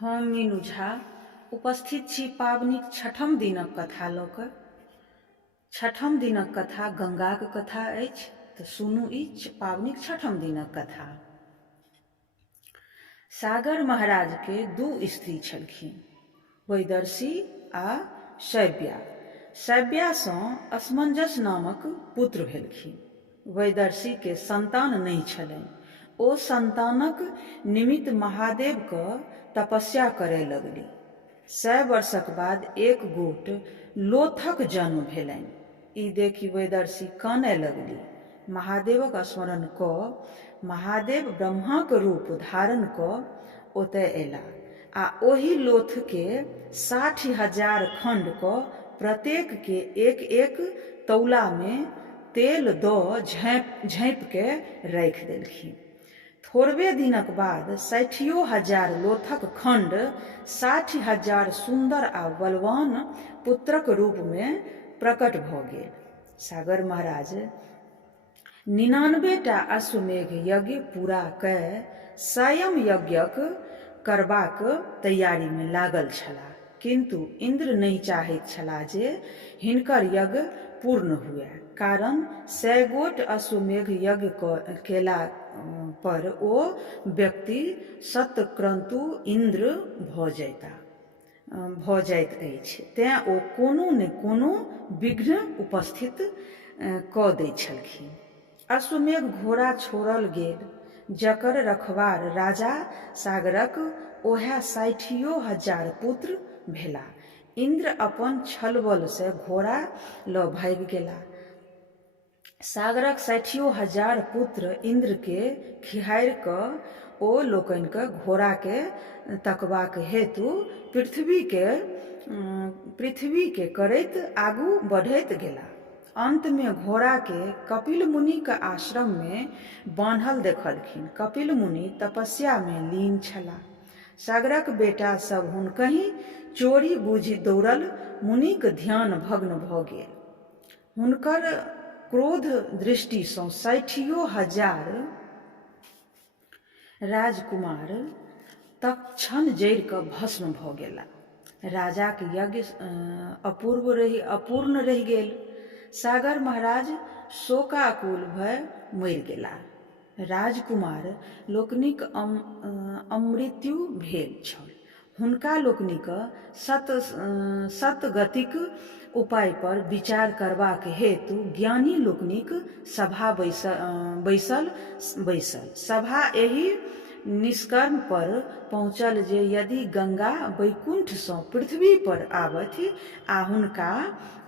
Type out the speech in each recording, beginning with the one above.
हम मीनू झा उपस्थित छी पाबनिक छठम दिनक कथा लऽ कऽ। छठम दिनक कथा गंगाक कथा अछि, तऽ सुनू ई पाबनिक छठम दिनक कथा। सागर महाराज के दू स्त्री छलखिन, वैदर्षी आ शैव्या। शैव्यासँ असमंजस नामक पुत्र भेलखिन। वैदर्षी के संतान नहि छलनि। ओ संतानक निमित्त महादेवके तपस्या करय लगली। 100 वर्षक बाद एक गोट लोथक जन्म भेलनि। ई देखि वैदर्षी कानय लगली। महादेवक स्मरण कऽ महादेव ब्रह्माक रूप धारण कऽ ओतय अयलाह आ ओहि लोथके 60,000 खंड कऽ प्रत्येक के एक एक तौलामे तेल दऽ झाँपिके राखि देलखिन। थोड़बे दिनक बाद 60,000 लोथक खंड 60,000 सुंदर आ बलवान पुत्रक रूपमे प्रकट भऽ गेल। सागर महाराज 99टा अश्वमेघ यज्ञ पूरा कऽ स्वयं यज्ञक करबाक तैयारीमे लागल छलाह, किंतु इंद्र नहि चाहैत छलाह जे हिनकर यज्ञ पूर्ण हुए, कारण 100 गोट अश्वमेघ यज्ञ केला पर ओ व्यक्ति शतक्रतु इंद्र भऽ जाइत अछि। तेँ ओ कोनो ने कोनो विघ्न उपस्थित कऽ दै छलखिन। अश्वमेघ घोड़ा छोड़ल गेल, जकर रखवार राजा सागरक ओहे 60,000 पुत्र भेलाह। इंद्र अपन छलबल से घोड़ा लऽ भागि गेलाह। सागरक 60,000 पुत्र इंद्र के खिहारि कऽ ओ लोकनिके घोड़ाके तकबाक हेतु पृथ्वी के करैत आगू बढ़ैत गेलाह। अंत में घोड़ा के कपिल मुनि के आश्रम में बान्हल देखलखिन। कपिल मुनि तपस्या में लीन छलाह। सागरक बेटा सब हुनकहि चोरी बुझि दौड़ल। मुनिक ध्यान भग्न भऽ गेल। हुनकर क्रोध दृष्टिसँ 60,000 राजकुमार तत्क्षण जरि कऽ भस्म भऽ गेलाह। राजाक यज्ञ अपूर्ण रहि गेल। सागर महाराज शोकाकुल भऽ मरि गेलाह। राजकुमार लोकनिक अमृत्यु भेल छल। हुनका लोकनिक सतगतिक उपाय पर विचार करबाक हेतु ज्ञानी लोकनिक सभा बैसल। सभा एहि निष्कर्म पर पहुँचल जे यदि गंगा वैकुंठसँ पृथ्वी पर आबथि आ हुनका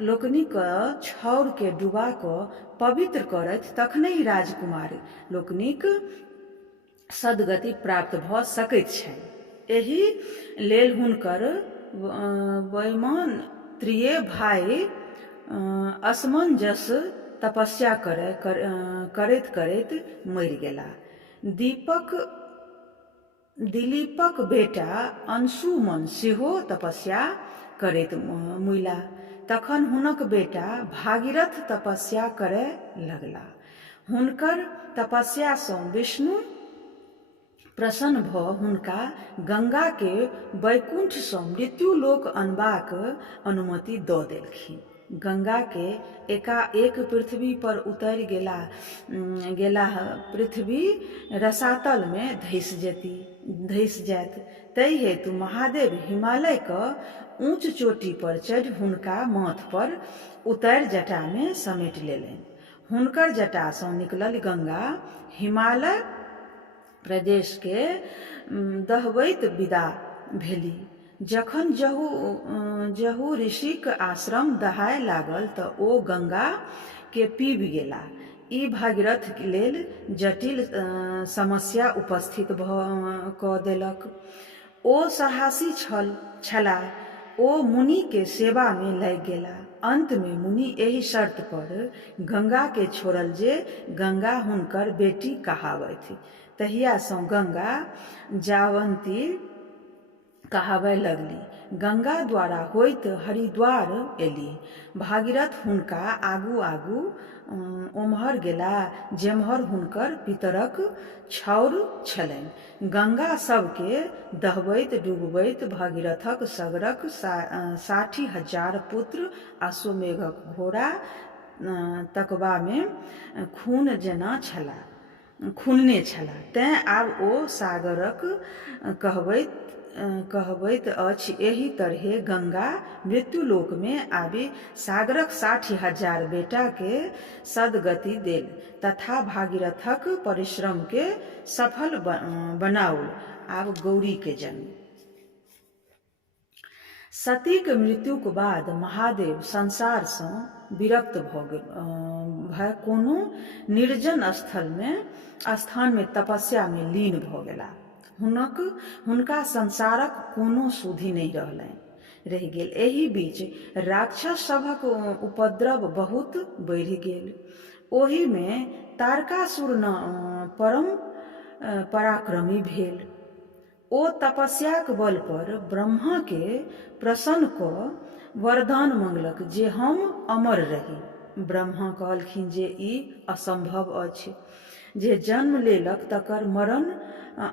लोकनिक छाउर के डुबा कऽ पवित्र करथि, तखनहि राजकुमार लोकनिक सदगति प्राप्त भऽ सकैत छनि। एहि लेल हुनकर वैमनत्रिय भाइ असमंजस तपस्या करैत करैत मरि गेलाह। दिलीपक बेटा अंशुमन सेहो तपस्या करैत मुइलाह। तखन हुनक बेटा भागीरथ तपस्या करय लगलाह। हुनकर तपस्यासँ विष्णु प्रसन्न भऽ हुनका गंगा के वैकुंठसँ मृत्युलोक अनबाक अनुमति दऽ देलखिन। गंगा के एकाएक पृथ्वी पर उतरि गेलाह। पृथ्वी रसातल में धसि जायत। ताहि हेतु महादेव हिमालयक ऊँच चोटी पर चढ़ि हुनका माथ पर उतरि जटा में समेटि लेलनि। हुनकर जटासँ निकलल गंगा हिमालय प्रदेश के दहबैत विदा भेली। जखन जहू ऋषिक आश्रम दहाय लागल तऽ ओ गंगा के पीबि गेलाह। ई भागीरथ लेल जटिल समस्या उपस्थित कऽ देलक। ओ साहसी छलाह। ओ मुनि के सेवा में लागि गेलाह। अंत में मुनि एहि शर्त पर गंगा के छोड़ल जे गंगा हुनकर बेटी कहावथि। तहियासँ गंगा जावंती कहाबय लगली। गंगा द्वारा होइत हरिद्वार एली। भागीरथ हुनका आगू आगू ओम्हर गेलाह जेम्हर हुनकर पितरक छाउर छलनि। गंगा सबके दहबैत डुबबैत भागीरथक सगरक 60,000 पुत्र अश्वमेघक घोड़ा तकबामे खूनने छलाह। तेँ आब ओ सागरक कहबैत अछि, एहि तरहेँ गंगा मृत्युलोक में आबि सागरक 60,000 बेटा के सदगति देल तथा भागीरथक परिश्रम के सफल बनाओल। आब गौरी के जन्म। सतीक मृत्युक बाद महादेव संसार सँ विरक्त भऽ कोनो निर्जन स्थान में तपस्या में लीन भऽ गेलाह। हुनका संसारक कोनो सुधि नहि रहि गेल। एहि बीच राक्षस सभक उपद्रव बहुत बढ़ि गेल। ओहि में तारकासुर परम पराक्रमी भेल। ओ तपस्याक बल पर ब्रह्मा के प्रसन्न कऽ वरदान मंगलक जे हम अमर रही। ब्रह्मा कहलखिन जे ई असंभव अछि, जे जन्म लेलक तकर मरण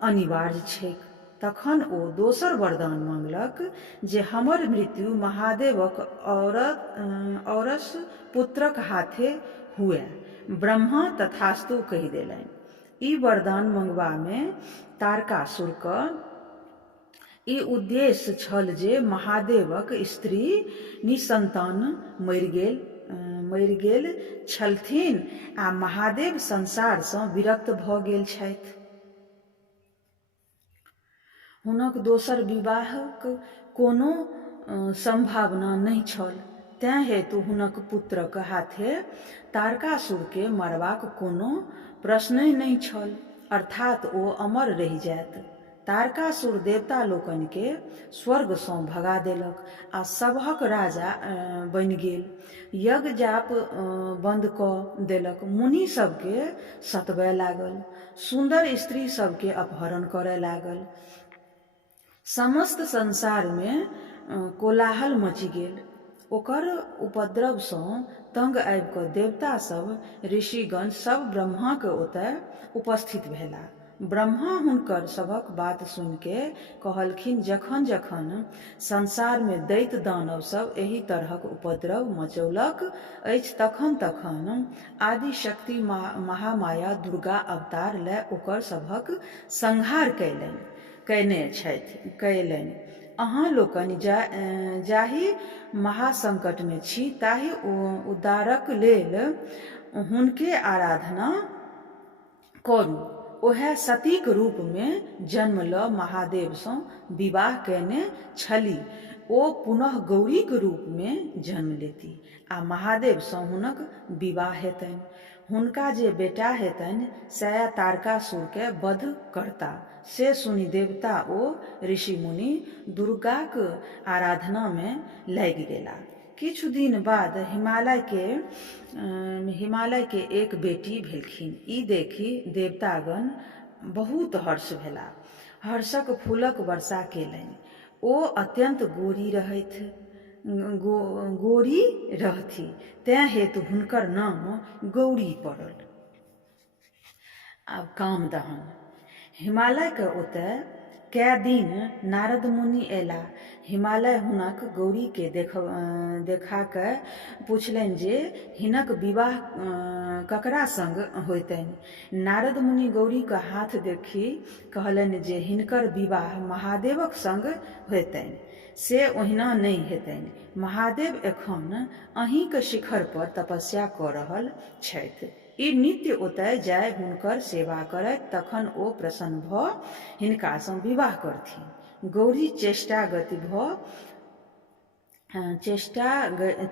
अनिवार्य छैक। तखन ओ दोसर वरदान मंगलक जे हमर मृत्यु महादेवक औरस पुत्रक हाथे हुए। ब्रह्मा तथास्तु कहि देलनि। ई वरदान मंगबा में तारकासुरक ई उद्देश्य छल जे महादेवक स्त्री निसंतान मरि गेल छलथिन आ महादेव संसार सँ विरक्त भऽ गेल छथि। हुनक दोसर विवाहक कोनो संभावना नहि छल। तेँ हेतु हुनक पुत्रक हाथे तारकासुर के मरबाक कोनो प्रश्नहि नहि छल, अर्थात ओ अमर रहि जायत। तारकासुर देवता लोकनि के स्वर्ग सँ भगा देलक आ सभक राजा बनि गेल। यज्ञ जाप बंद कऽ देलक। मुनि सबके सतबय लागल। सुंदर स्त्री सबके अपहरण करय लागल। समस्त संसार में कोलाहल मचि गेल। ओकर उपद्रव सँ तंग आबि कऽ देवता सब ऋषिगण सब ब्रह्मा के ओतय उपस्थित भेलाह। ब्रह्मा हुनकर सभक बात सुनि के कहलखिन, जखन जखन संसार में दैत्य दानव सब एहि तरहक उपद्रव मचौलक अछि तखन तखन आदि शक्ति महामाया दुर्गा अवतार लए ओकर सभक संहार कयलनि। अहाँ लोकनि जाहि महासंकट में छी ताहि उद्धारक लेल हुनके आराधना करू। ओहे सतीक रूप में जन्म लऽ महादेव सँ विवाह कयने छलीह। ओ पुनः गौरीक रूप में जन्म लेती आ महादेव सँ हुनक विवाह हेतनि। हुनका जे बेटा हेतनि सएह तारकासुर के वध करता। से सुनि देवता ओ ऋषि मुनि दुर्गाक आराधना में लागि गेलाह। किछु दिन बाद हिमालय के एक बेटी भेलखिन। ई देखि देवतागण बहुत हर्ष भेलाह। हर्षक फूलक वर्षा केलनि। ओ अत्यंत गोरी रहथि, तेँ हेतु हुनकर नाम गौरी पड़ल। आब कामदहन। हिमालय के ओतय कै दिन नारद मुनि अयलाह। हिमालय हुनक गौरी के देखा कऽ पुछलनि जे हिनक विवाह ककरा संग होयतनि। नारद मुनि गौरी के हाथ देखि कहलनि जे हिनकर विवाह महादेवक संग होयतनि। से ओहिना नहि हेतनि। महादेव एखन अहिंक शिखर पर तपस्या कऽ रहल छथि। ई नित्य ओतय जाय हुनकर सेवा करथि, तखन ओ प्रसन्न भऽ हिनका सँ विवाह करथिन। गौरी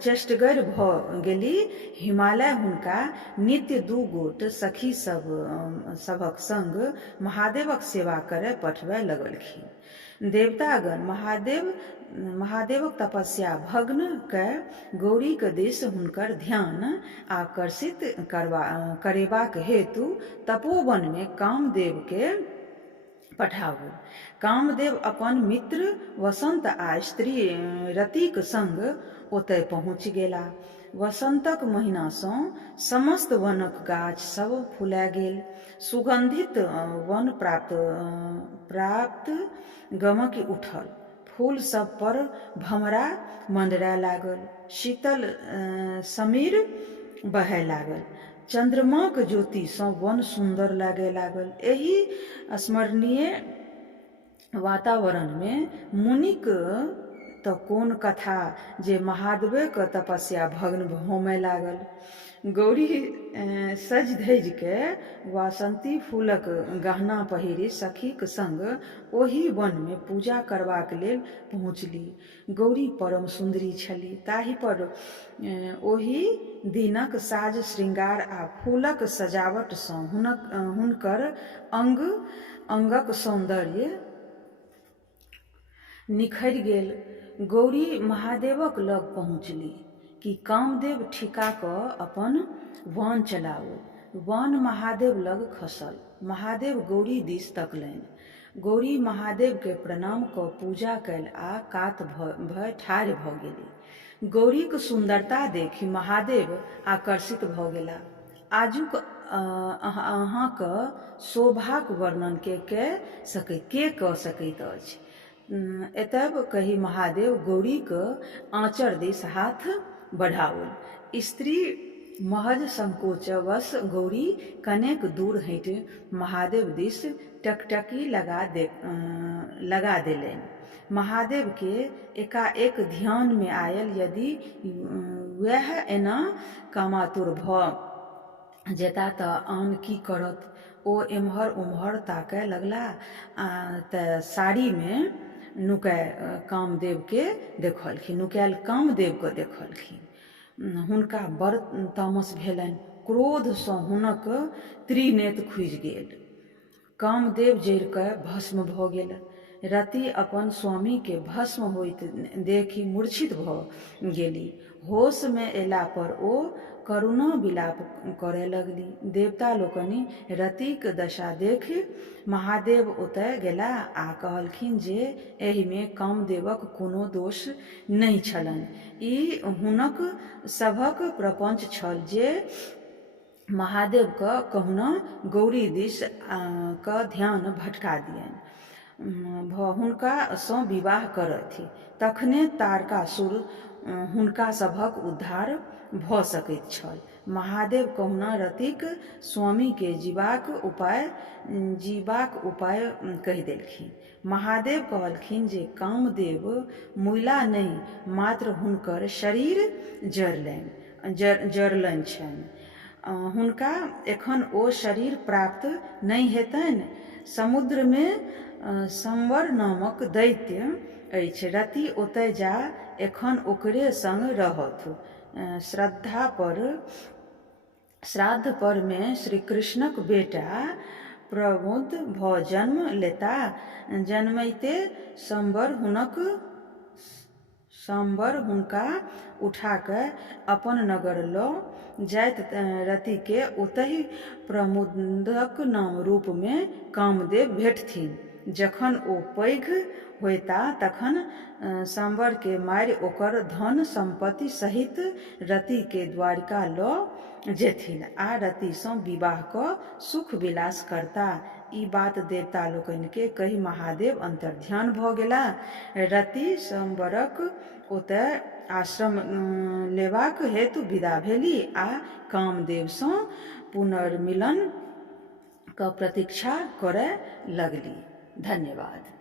चेष्टगर भऽ गेली। हिमालय हुनका नित्य 2 गोट सखी सभक संग महादेवक सेवा करय पठबय लगलखिन। देवतागण महादेवक तपस्या भग्न कऽ गौरीक दिस हुनकर ध्यान आकर्षित करेबाक हेतु तपोवन में कामदेव के पठाओल। कामदेव अपन मित्र वसंत आ स्त्री रतिक संग ओतय पहुँच गेला। वसंतक महीना सँ समस्त वनक गाछ सब फुला गेल। सुगंधित वन प्राप्त गमकि उठल। फूल सब पर भमरा मंडराय लागल। शीतल समीर बहय लागल। चंद्रमाक ज्योति सँ वन सुंदर लागय लागल। एहि स्मरणीय वातावरण में मुनिक तऽ कोन कथा जे महादेवक तपस्या भग्न होमय लागल। गौरी सज धजि के वासंती फूलक गहना पहिरी सखीक संग ओहि वन में पूजा करबाक लेल पहुँचली। गौरी परम सुंदरी छली, ताहि पर ओहि दिनक साज श्रृंगार आ फूलक सजावट सँ हुनकर अंगक सौंदर्य निखरि गेल। गौरी महादेवक लग पहुँचली कि कामदेव ठिका कऽ अपन बाण चलाओल। बाण महादेव लग खसल। महादेव गौरी दिस तकलनि। गौरी महादेव के प्रणाम कऽ पूजा कयल आ कात भय ठाढ़ भऽ गेली। गौरीक सुंदरता देखि महादेव आकर्षित भऽ गेला। आजुक अहाँक शोभाक वर्णन के कऽ सकैत अछि। एतब कहि महादेव गौरीक आँचर दिस हाथ बढ़ाओल। स्त्री महज संकोचवश गौरी कनेक दूर हटि महादेव दिस टकटकी लगा देलनि। महादेव के एकाएक ध्यान में आयल, यदि वह एना कामातुर भऽ जेता तऽ आन की करत। ओ एम्हर उम्हर ताकय लगला तऽ साड़ी में नुकायल कामदेव के देखलखिन। हुनका बड़ तामस भेलनि। क्रोध सँ हुनक त्रिनेत्र खुजि गेल। कामदेव जरि कऽ भस्म भऽ गेल। रति अपन स्वामी के भस्म होइत देखि मूर्छित भऽ गेली। होश में एला पर ओ करुणा विलाप करय लगली। देवता लोकनि रतिक दशा देखि महादेव ओतय गेला आ कहलखिन जे एहि में कामदेवक कोनो दोष नहि छलनि। ई हुनक सभक प्रपंच छल जे महादेव क कहुना गौरी दिस क ध्यान भटका दियनि, हुनका सँ विवाह करथि। तखने तारकासुर हुनका सभक उद्धार भऽ सकैत छल। महादेव कहुना रतिक स्वामी के जीबाक उपाय कहि देलखिन। महादेव कहलखिन जे कामदेव मुइला नहि, मात्र हुनकर शरीर जरलनि छनि। हुनका एखन ओ शरीर प्राप्त नहीं हेतनि। समुद्र में संवर नामक दैत्य अछि। रति ओतय जा एखन ओकरे संग रहथु। श्राद्ध पर में श्री कृष्णक बेटा प्रबुद्ध भऽ जन्म लेता। जन्मैते सांबर हुनका उठा कऽ अपन नगर लऽ जाइत। रति के ओतहि प्रमुदक नाम रूप में कामदेव भेटथिन। जखन ओ पैघ होयता तखन सांबर के मारि ओकर धन संपत्ति सहित रति के द्वारिका लऽ जेथिन आ रति सँ विवाह कऽ सुख विलास करता। ई बात देवता लोकनि के कहि महादेव अंतर्ध्यान भऽ गेला। रति सांबरक ओतय आश्रम लेबाक हेतु विदा भेली आ कामदेव सँ पुनर्मिलन क प्रतीक्षा करय लगली। धन्यवाद।